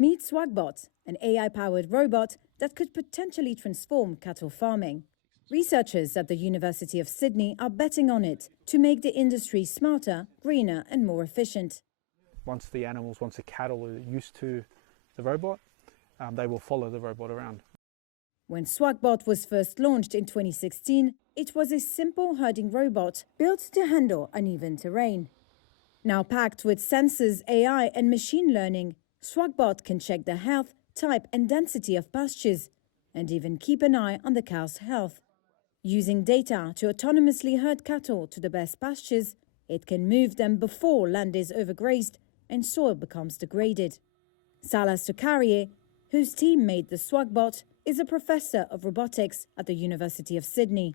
Meet SwagBot, an AI-powered robot that could potentially transform cattle farming. Researchers at the University of Sydney are betting on it to make the industry smarter, greener and more efficient. Once the cattle are used to the robot, they will follow the robot around. When SwagBot was first launched in 2016, it was a simple herding robot built to handle uneven terrain. Now packed with sensors, AI and machine learning, SwagBot can check the health, type and density of pastures, and even keep an eye on the cow's health. Using data to autonomously herd cattle to the best pastures, it can move them before land is overgrazed and soil becomes degraded. Salah Sukarie, whose team made the SwagBot, is a professor of robotics at the University of Sydney.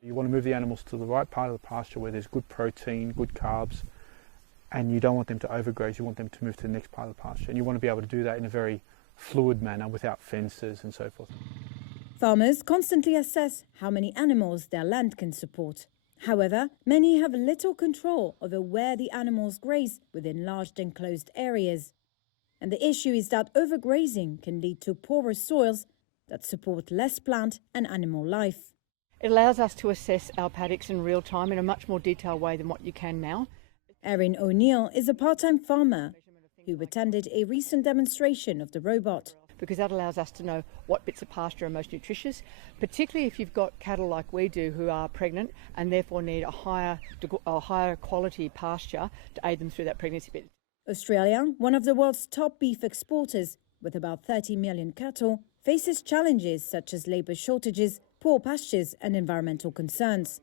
You want to move the animals to the right part of the pasture where there's good protein, good carbs, and you don't want them to overgraze, you want them to move to the next part of the pasture. And you want to be able to do that in a very fluid manner without fences and so forth. Farmers constantly assess how many animals their land can support. However, many have little control over where the animals graze within large enclosed areas. And the issue is that overgrazing can lead to poorer soils that support less plant and animal life. It allows us to assess our paddocks in real time in a much more detailed way than what you can now. Erin O'Neill is a part-time farmer who attended a recent demonstration of the robot. Because that allows us to know what bits of pasture are most nutritious, particularly if you've got cattle like we do who are pregnant and therefore need a higher quality pasture to aid them through that pregnancy bit. Australia, one of the world's top beef exporters with about 30 million cattle, faces challenges such as labour shortages, poor pastures and environmental concerns.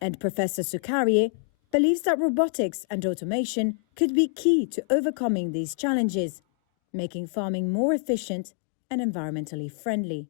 And Professor Sukarie believes that robotics and automation could be key to overcoming these challenges, making farming more efficient and environmentally friendly.